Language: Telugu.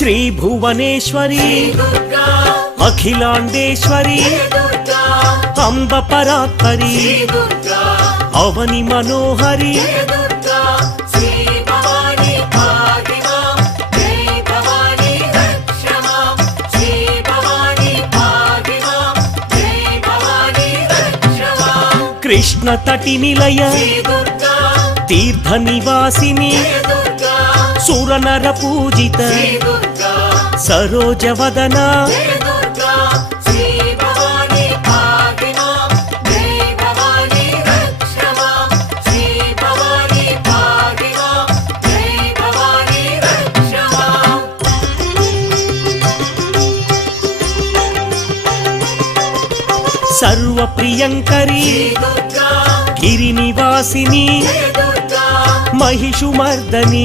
శ్రీ భువనేశ్వరి అఖిలాండేశ్వరి అంబ పరాత్పరి అవని మనోహరి కృష్ణ తటి నిలయ తీర్థ నివాసిని సురనర పూజిత సరోజవదన సర్వప్రియంకరి గిరినివాసిని महिषुमर्दनी